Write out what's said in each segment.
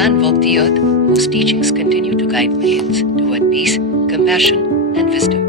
man walked the earth, whose teachings continue to guide millions toward peace, compassion, and wisdom.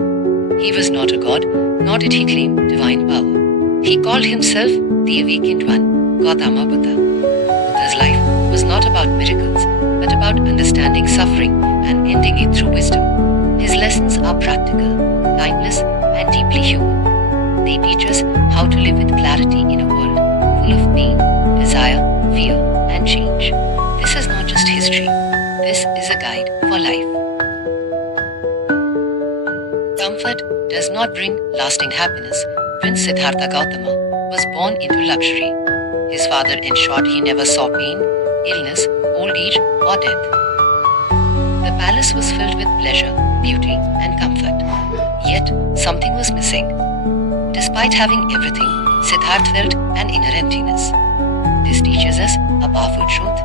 He was not a god, nor did he claim divine power. He called himself the awakened one, Gautama Buddha. Buddha's life was not about miracles, but about understanding suffering and ending it through wisdom. His lessons are practical, timeless, and deeply human. They teach us how to live with clarity in a world full of pain, desire, fear, and change. This is not just history, this is a guide for life. Comfort does not bring lasting happiness. Prince Siddhartha Gautama was born into luxury. His father ensured he never saw pain, illness, old age, or death. The palace was filled with pleasure, beauty, and comfort. Yet, something was missing. Despite having everything, Siddhartha felt an inner emptiness. This teaches us a powerful truth.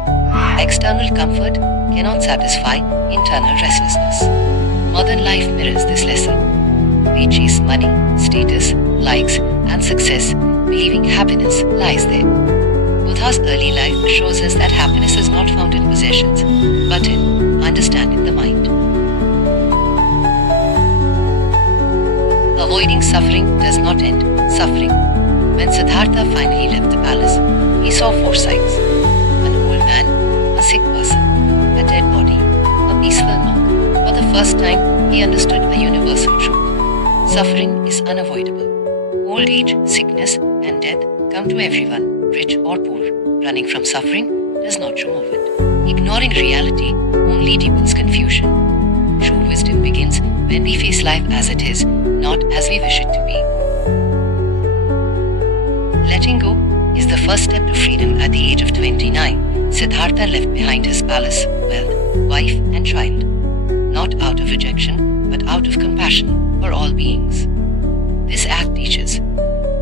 External comfort cannot satisfy internal restlessness. Modern life mirrors this lesson. We chase money, status, likes, and success, believing happiness lies there. Buddha's early life shows us that happiness is not found in possessions, but in understanding the mind. Avoiding suffering does not end suffering. When Siddhartha finally left the palace, he saw four sights: an old man, a sick person, a dead body, a peaceful monk. For the first time, he understood a universal truth. Suffering is unavoidable. Old age, sickness, and death come to everyone, rich or poor. Running from suffering does not remove it. Ignoring reality only deepens confusion. True wisdom begins when we face life as it is, not as we wish it to be. Letting go is the first step to freedom. At the age of 29, Siddhartha left behind his palace, wealth, wife, and child. Not out of rejection, but out of compassion for all beings. This act teaches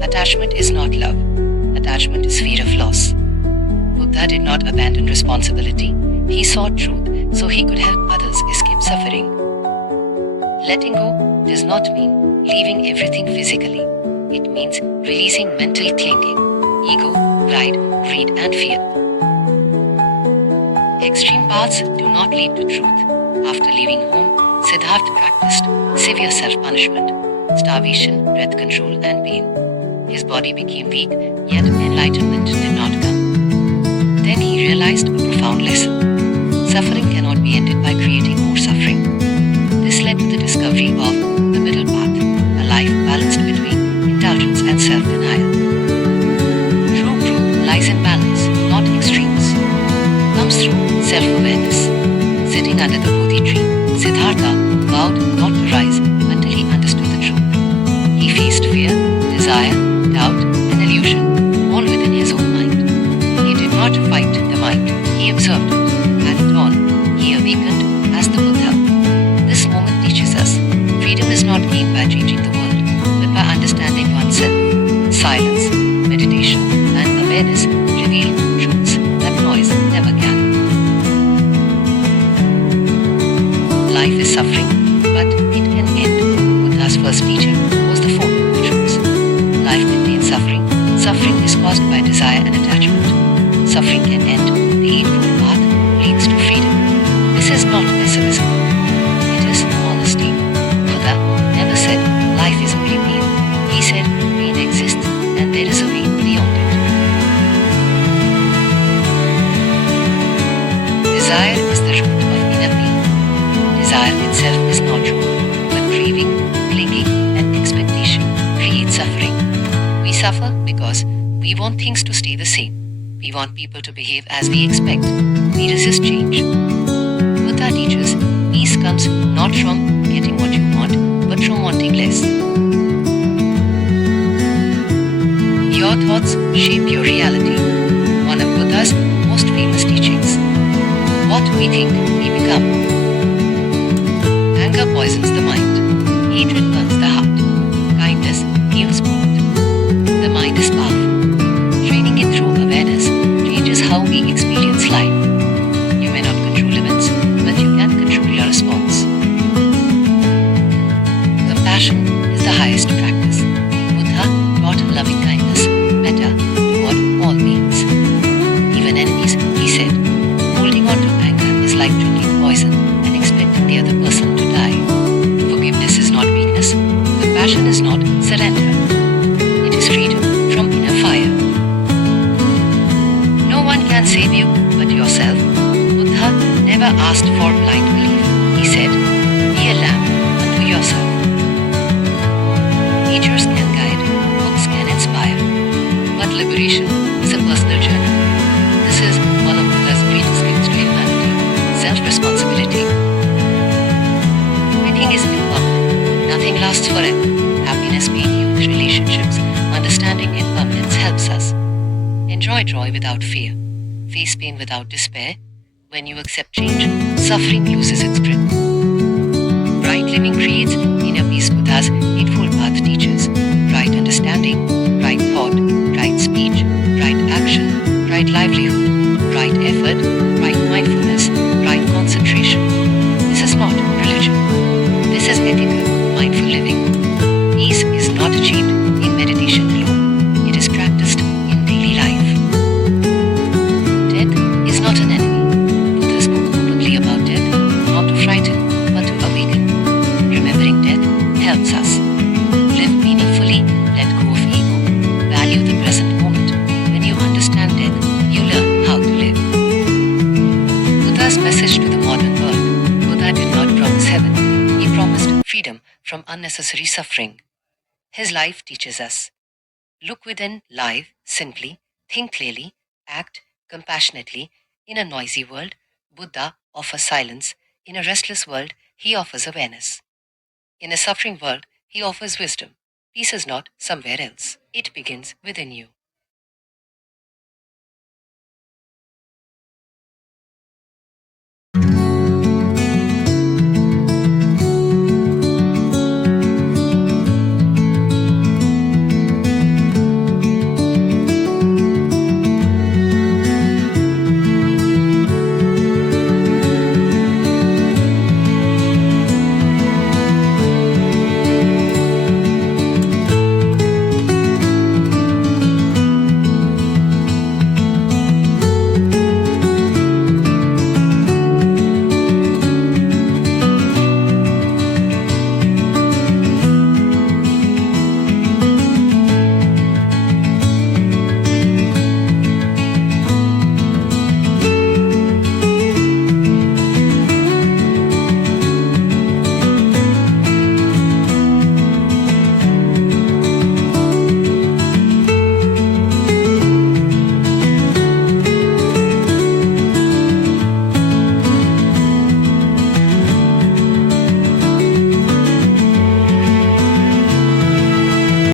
attachment is not love, attachment is fear of loss. Buddha did not abandon responsibility, he sought truth so he could help others escape suffering. Letting go does not mean leaving everything physically. It means releasing mental clinging, ego, pride, greed, and fear. Extreme paths do not lead to truth. After leaving home, Siddhartha practiced severe self-punishment, starvation, breath control, and pain. His body became weak, yet enlightenment did not come. Then he realized a profound lesson. Suffering cannot be ended by creating more suffering. This led to the discovery of the middle path, a life balanced between indulgence and self-denial. True growth lies in balance, not extremes. Comes through self-awareness. Sitting under the Bodhi tree, Siddhartha vowed not to rise until he understood the truth. He faced fear, desire, doubt, and illusion, all within his own mind. He did not fight the mind, he observed it. At dawn, he awakened as the Buddha. This moment teaches us freedom is not gained by changing the world, but by understanding oneself. Silence, meditation, and awareness reveal truths that noise never can. Life is suffering, but it can end. Buddha's first teaching was the Four Noble Truths. Life contains suffering. Suffering is caused by desire and attachment. Suffering can end. The Eightfold Path leads to freedom. This is not pessimism. It is honesty. Buddha never said life is only pain. He said pain exists and there is a way beyond it. Desire is the root of inner pain. Desire itself is not wrong, but craving, clinging, and expectation create suffering. We suffer because we want things to stay the same. We want people to behave as we expect. We resist change. Buddha teaches peace comes not from getting what you want, but from wanting less. Your thoughts shape your reality. One of Buddha's most famous teachings. What we think, we become. Anger poisons the mind. Hatred burns the heart. Kindness heals both. The mind is powerful. Training it through awareness changes how we experience life. You may not control events, but you can control your response. Compassion is the highest practice. Buddha taught loving kindness, metta, toward all beings. Even enemies, he said, holding on to asked for blind belief. He said, "Be a lamb unto yourself." Teachers can guide, books can inspire, but liberation is a personal journey. This is one of Buddha's greatest gifts to humanity: self-responsibility. Everything is impermanent. Nothing lasts forever. Happiness, pain, youth, relationships, understanding impermanence helps us. Enjoy joy without fear. Face pain without despair. When you accept change, suffering loses its grip. Right living creates inner peace. Buddha's Eightfold Path teaches right understanding, right thought, right speech, right action, right livelihood, right effort, right mindfulness, right concentration. This is not religion. This is ethical, mindful living. Peace is not achieved in meditation alone. It is practiced in daily life. Death is not an enemy. Buddha spoke openly about death, not to frighten, but to awaken. Remembering death helps us live meaningfully, let go of ego, value the present moment. When you understand death, you learn how to live. Buddha's message to the modern world: Buddha did not promise heaven, he promised freedom from unnecessary suffering. His life teaches us: look within, live simply, think clearly, act compassionately. In a noisy world, Buddha offers silence. In a restless world, he offers awareness. In a suffering world, he offers wisdom. Peace is not somewhere else, it begins within you.